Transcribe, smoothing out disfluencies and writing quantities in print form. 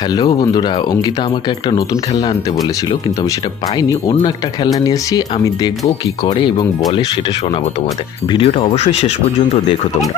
Hello বন্ধুরা, অঙ্কিতা আমাকে একটা নতুন খেলনা আনতে বলেছিল, কিন্তু আমি সেটা পাইনি। অন্য একটা খেলনা নিয়েছি, আমি দেখবো কি করে এবং বলে সেটা শোনাবো তোমাদের। ভিডিওটা অবশ্যই শেষ পর্যন্ত দেখো তোমরা।